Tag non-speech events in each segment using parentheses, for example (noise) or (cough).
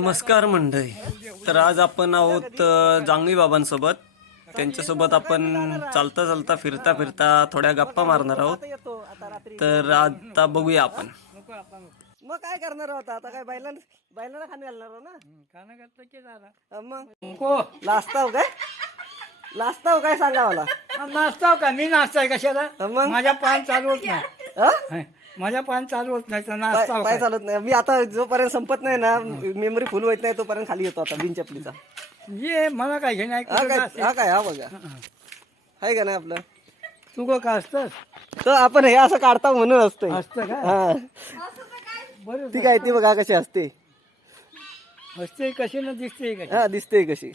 नमस्कार मंडळी. तर आज आपण आहोत जांगवी बाबांसोबत. त्यांच्यासोबत आपण चालता चालता फिरता फिरता थोड्या गप्पा मारणार आहोत. तर आता बघूया आपण. मग काय करणार आहोत आता? काय बैलांना बैलांना खाणे घालणार आहो ना? मग? लाजताव काय? लाजताव काय सांगा मला? नाचताव का? मी नाचताय कशाला? मग? माझ्या पान चालू होत नाही? हं, माझ्या पान चालू होत नाही तर पाय काय? चालत नाही? मी आता जोपर्यंत संपत नाही ना मेमरी फुल होत नाही तोपर्यंत खाली येतो आता बिन चपलीचा ये मला काय घे नाही हा काय हा काय हा बघा. आहे का नाही आपलं? तू गो का असतस? तर आपण हे असं काढता म्हणून असतंय. असतं का? हा. बरं ती काय ती बघा कशी असते. असते कशी ना दिसते कशी? हा दिसते कशी.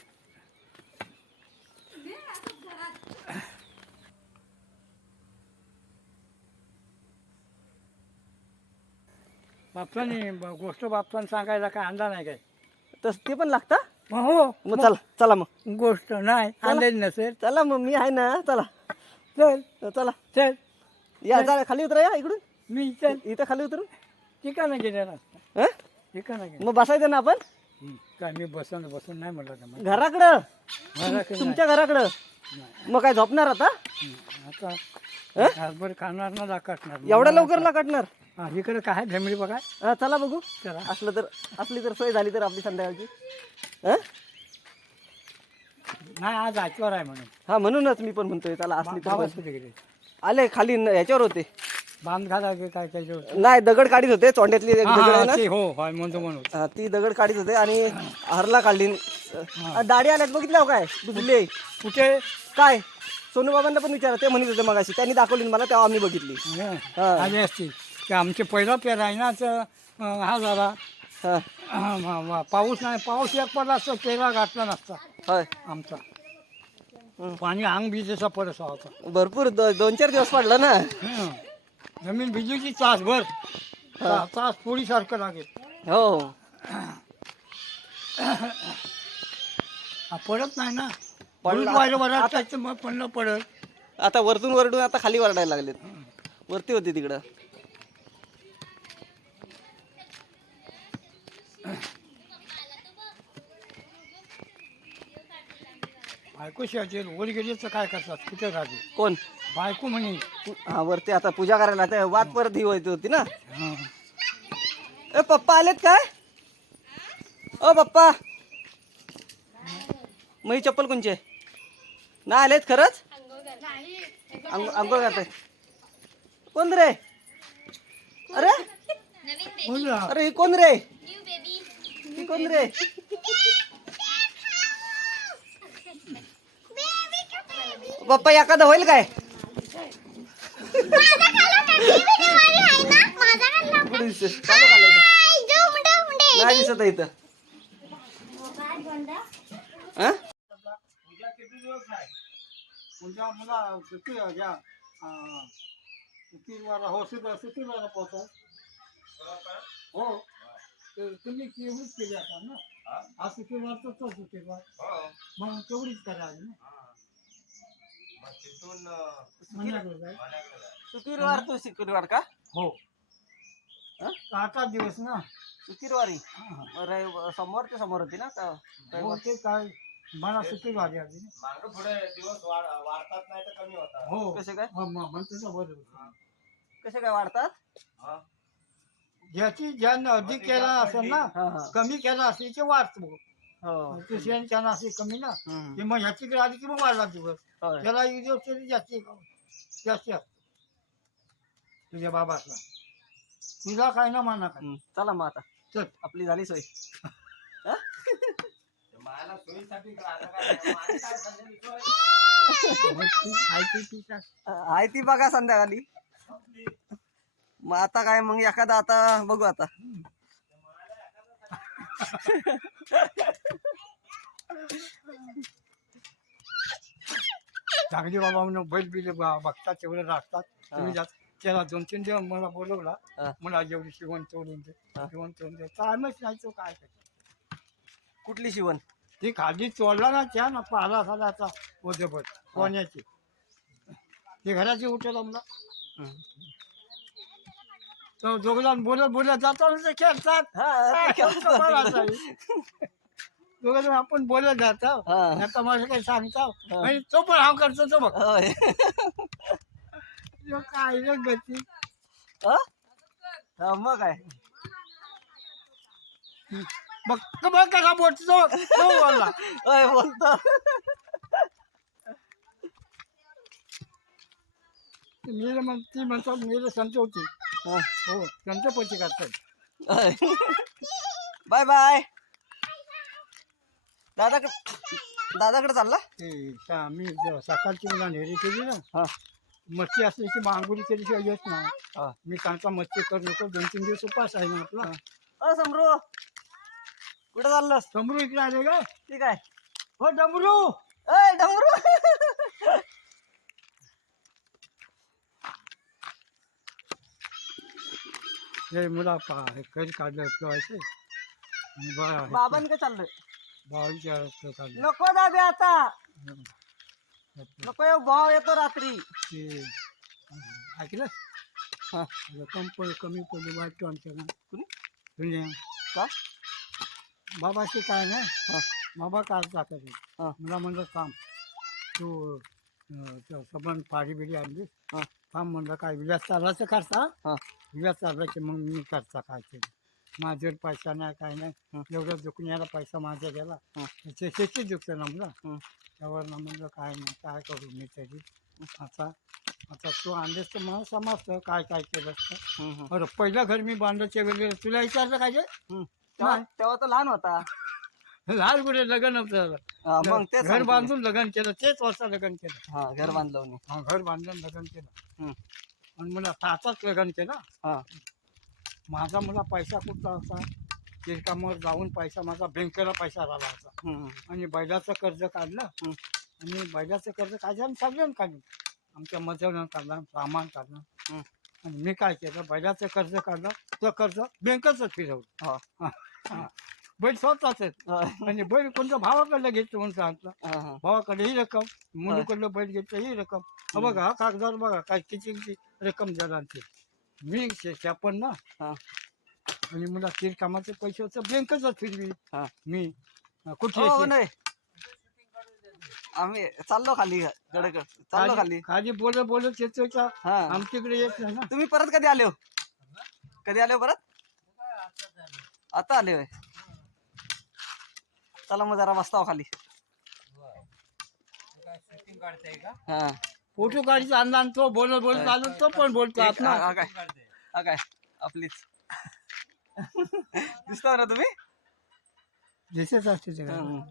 बापसाने गोष्ट बापसाने सांगायला काय अंदा नाही काय. तस ते पण लागता? हो मग चला चला मग. गोष्ट नाही अंदाज नसेल. चला मग मी आहे ना चला. चल. चला. चल. या चला. खाली उतरा या इकडून. मी चल. इथं खाली उतरू ठिकाणं गेलेला असतं हं? ठिकाणं गेलं. मग बसायचं ना आपण? काय मी बसून बसून नाही म्हटलं का घराकडं. घराकडे तुमच्या घराकडं. मग काय झोपणार आता? आता खाणार ना एवढ्या लवकर ला काढणार हा इकडे काय आहे? फॅमिली बघा. हा, चला बघू. चला. असलं तर असली तर सोय झाली तर आपली संध्याकाळची. हं? नाही आज आचवर आहे म्हणून. हा म्हणूनच मी पण म्हणतोय चला असली तर बाबा आले खाली न- ह्याच्यावर होते. बांध घाला की काय त्याच्यावर? नाही दगड काढीत होते चोंड्यातली एक हा, दगड आहे हा, ना? ते हो होय म्हणतो म्हणून. हा, ती दगड काढीत होते आणि हरला काढली. अ, दाढी आल्यात बघितल्या हो काय? बुजले. कुठे? काय? सोनू बाबांना पण विचारा ते म्हणत होते मगाशी. त्यांनी दाखवली ना मला तेव्हा आम्ही बघितली. हं. आली असती की आमचे पहिला पेर आहे ना तर अं, हा झाला हा. अं, पाऊस नाही पाऊस एक पडला असता पेरा घातला नसता. होय. आमचा. पाणी अंग बिजेचा पडसा होता. भरपूर दो- दोन चार दिवस पडला ना? हं. जमीन भिजूची तासभर. ता- तास पोळीसारखं लागेल. हो. हा, पडत नाही ना? पडला. पडलं मग आता वरतून वरडून आता खाली वरडायला लागलेत. वरती होती तिकडं. बायको शिवायचे वर गेले तर काय करतात? कुठे राहते? कोण? बायको म्हणे. हा वरती आता पूजा करायला ते वाद परत ही व्हायची होती ना? हं. ए पप्पा आलेत काय? ओ पप्पा. मग ही चप्पल कोणची आहे? ना आलेत खरंच? अंग- आंघोळ करताय कोण रे? अरे. अरे ही कोण रे? ही कोण रे? पप्पा एखादा होईल काय? कुठे दिसते? चालू घालायचं. नाही दिसत आहे इथं हा? उद्या मला सुट्टी घ्या अं, सुट्टीवाला हो सुट्टी सुट्टीवाला पोहोचा हो ते तुम्ही तेवढीच केली आता ना हा सुट्टीवार तर तो सुट्टीवार मग तेवढीच करायची ना मनाकडे जाय. शुक्रवार तू शुक्रवार का हो हा? आठ आठ दिवस ना शुक्रवारी हा. रविवार समोर ते समोर होती ना का हो रविवार ते काय मला सुट्टीवारी आली ना. हो. कसे काय? हा, मग म्हणतो ना बरोबर कसे काय वाढतात? ज्याची ज्यानं अधिक केला असेल ना हा हा. कमी केला असेल ते वाढतो हो. दुसऱ्यांच्या असे कमी ना हम्म. की मग ह्याची कडे आली की मग वाढला दिवस. होय. त्याला एक दिवस तरी जास्ती जास्ती असतो तुझ्या बाबाचा तुझा काय ना माना काय. हम्म. चला मग आता. चल. आपली झाली सोय. हा? काय? आहे ती बघा संध्याकाळी मग आता काय मग एखादा आता बघू आता चांगली बाबा म्हणून बैल बिल ब- बघतात तेवढे राखतात तुम्ही त्याला दोन तीन दिवस मला बोलवला. मला जेवढी शिवण तोडून दे. शिवण तोडून दे टायमच नाही तो काय. कुठली शिवण ती खाली चोरला ना त्या ना पाला आता ओझबत कोण्याची? ती घराची मला हम्म. तो दोघं बोलत बोलत जातो ना ते खेळतात. हा, ते खेळतात. दोघं जण आपण बोलत जातो. हा. आता माझं काही सांगतो. आणि तो पण हा करतो तो बघ. काय रे गती? मग काय? बघ बघ कसा (laughs) बोलतो तो बोलला. बोलतो. मेरे म्हण ती म्हणतात मेरे संत होती. हा. हो संत पैसे काढतात. Bye bye. दादाकडे दादाकडे चालला? ते मी सकाळची मला नेहरी केली ना हा. मच्छी असली की मांगुरी केल्याशिवाय येत नाही. हा. मी सांगता मच्छी करू नको दोन तीन दिवस उपास आहे ना आपला. समरू. कुठं चाललोस डमरू इकडे आले का? ठीक आहे. हो डमरू! अय डमरू! हे मुला पा हे कधी काढलं ठेवायचे बाबांकडे चाललोय? बावीच्या रस्ते काढलं. नको दाबे आता. नको येऊ भाव येतो रात्री. ते ऐकलं? हा. रक्कम पण कमी पडली वाटतो कुणी? दुनिया का? बाबाशी काय ना हा. बाबा काय टाकायचे हा. मला म्हणलं थांब. तू सबंध पाडी बिडी आणली. हा. थांब म्हणलं काय विलास चालायचं करता? विलास की मग मी करता काय ते. माझ्यावर पैसा नाही काय नाही. एवढं दुखण्याला पैसा माझ्या गेला. हा. ते शेती दुखतं ना मला. त्यावर ना म्हणलं काय नाही काय करू मी तरी. आता आता तू आणलेस तर मला समजतं काय काय केलं असतं बरं पहिलं घर मी बांधायच्या वेळेला तुला विचारलं काय. तेव्हा तेव्हा तो लहान होता. लहान कुठे लग्न होतं? हा, मग तेच घर सांगतो बांधून लग्न केलं तेच वर्षा लग्न केलं. मी. हा घर बांधलं म्हणे. हा घर बांधून लग्न केलं. हम्म, आणि मला साताच लग्न केलं. हा. माझा मला पैसा कुठला होता? ते कामावर जाऊन पैसा माझा बँकेला पैसा आला होता. हम्म, आणि बैलाचं कर्ज काढलं. हम्म, आणि बैलाचं कर्ज काढलं आणि सगळ्यांनी काढलं. आमच्या मजवनं काढलं सामान काढलं. हम्म. आणि मी काय केलं? बैलाचं कर्ज काढलं. तो कर्ज बँकेच फिरवलं. हा. बैल स्वतःच आहेत. हा, आणि बैल कोणत्या भावाकडलं घेतलं म्हणून सांगितलं हा, हा. भावाकडे ही रक्कम मुलीकडलं बैल घेतलं ही रक्कम. हा बघा हा कागदावर बघा काय किती रक्कम जणांची मी छापन ना हा, आणि मला तीर कामाचे पैसे होते बँकच फिरवी. हा. मी. कुठे हो, असे- नाही. आम्ही चाललो खाली गडकड चाललो खाली खाली. खाली बोलत बोलत येतोय का? हा. आमच्याकडे येत नाही ना. तुम्ही परत कधी आले हो? कधी आले हो परत? आता आले होय. चला मग जरा बसताव खाली. हा. फोटो काढायचा अंदाज तो बोलत बोलत आलो तो पण बोलतो आपण हा हा काय? हा काय? आपलीच. दिसता ना तुम्ही? दिसत असते ते काय. हम्म.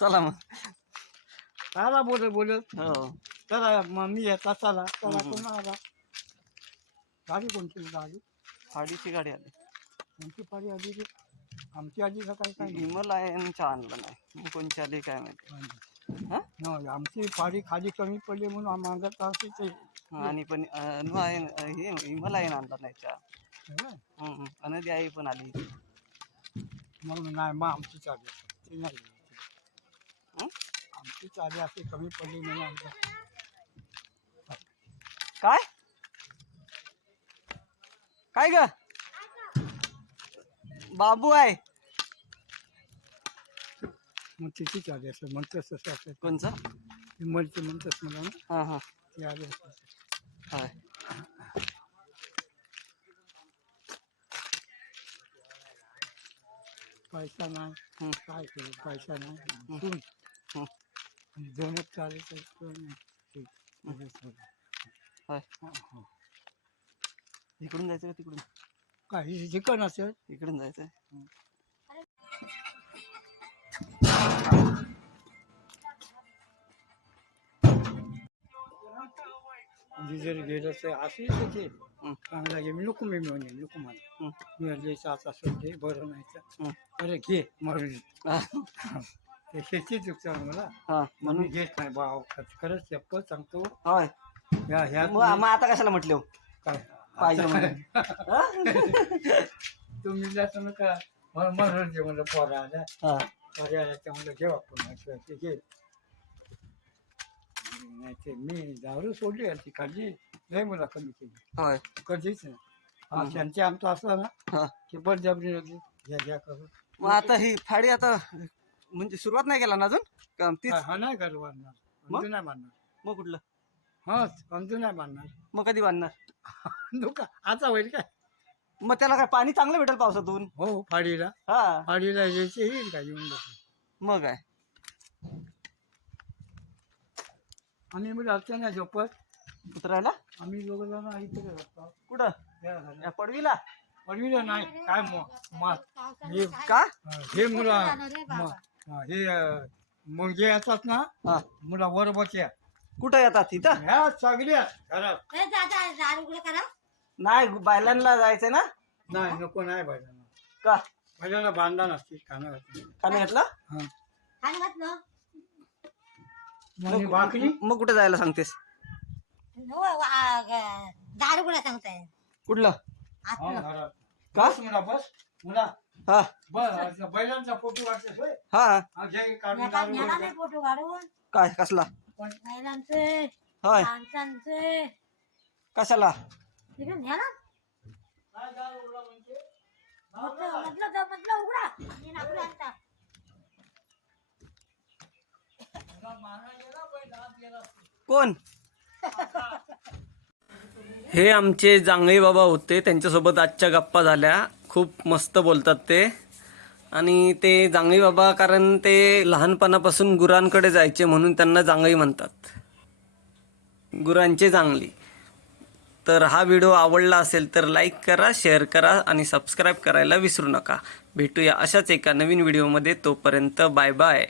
चला मग. आला बोलत बोलत. हो. चला मग मी येता चला. चला कोण आला. गाडी कोणती? गाडी? फाडीची गाडी आली. पाडी आली रे आमची का काय काय हिमालयनच्या आणलं नाही. मग कोणची आली काय माहिती? हा? नाही आमची पाडी खाली कमी पडली म्हणून आम्ही मागत असते आणि पण अं, नुआ- हे हिमालयन आणला नाही त्या अनदी आई पण आली. मग नाही मग आमची चाली ती नाही. हं? आमची चाली अशी कमी पडली म्हणून आमचं काय? काय ग? बाबू आहे. मग तिची चाली असं म्हणतंच तसं असं. कोणचं? हिमलची म्हणतंच मला ना हा हा. ती आली असं होय पैसा नाही. हं. काय करू पैसा नाही. सून. हं. आणि दोनच चालत सगळं. होय. हं, हं. इकडून जायचं का तिकडून? काही ठिकाण असेल. इकडून जायचं म्हणजे जरी गेलं तर असे त्याचे हं. चांगला घे मी नको मी म्हणे नको मला. मी म्हणले सात असं घे बरं नाही. अरे घे मारून ते शेती चुकतं मला. हा, म्हणून घेत नाही भाव खरंच चप्पल सांगतो. होय. या ह्या मग मग आता कशाला म्हटले हो? काय? पाहिजे. हा? (laughs) तुम्ही जास्त नका. मला म्हणून जे म्हणलं पोरा आल्या. हा. पोऱ्या आल्या त्या म्हणलं घेऊ आपण ते घे. नाही ते मी दारू सोडली याची काळजी लय मला कमी केली. कधीच नाही. हा. त्यांचे आमचं असलं ना की बळजबरी होती घ्या घ्या करून मग आता ही फाडी आता म्हणजे सुरुवात नाही केला ना अजून? तीच? हा- नाही बांधणार आमचं नाही बांधणार मग कुठलं? हा आमचं नाही बांधणार. (laughs) मग कधी बांधणार? दुका आता होईल काय? मग त्याला काय पाणी चांगलं भेटेल पावसातून? हो फाडीला. हा. फाडीला यायचे येईल का येऊन बघू मग काय? आम्ही मग राहतो ना झोपत. उतरायला आम्ही दोघं जण इथे राहतो. कुठं? या घरात. या पडवीला? पडवीला नाही काय म- मा- हे का? हे मुलं म- हा, हे अं, मुंगे येतात ना हा. मुला वर बच्या कुठं येतात इथं ह्या घरात नाही बायलांना जायचंय ना? नाही नको नाही पाहिजे का? पहिल्याला बांधा नसते घातली. का नाही घेतला? मग कुठे जायला सांगतेस? दारू कुठे सांगताय? कुठलं? हा, घरात. का? बस मुला बस. मुला. हा. बस बैलांचा फोटो वाटते होय? हा. हा, घे काढून दारू नेला वगैरे. नाही फोटो काढून? काय कसला? महिलांचे होय. माणसांचे कशाला? तिकडे नेला काय दारू उघडा म्हणते? म्हटलं म्हटलं तर म्हटलं उघडा. मी नाकून आणता. कोण? हे आमचे जांगळे बाबा होते. त्यांच्यासोबत आजच्या गप्पा झाल्या. खूप मस्त बोलतात ते. आणि ते जांगळी बाबा कारण ते लहानपणापासून गुरांकडे जायचे म्हणून त्यांना जांगळी म्हणतात. गुरांचे जांगली तर हा व्हिडिओ आवडला असेल तर लाईक करा शेअर करा आणि सबस्क्राईब करायला विसरू नका. भेटूया अशाच एका नवीन व्हिडिओमध्ये. तोपर्यंत बाय बाय.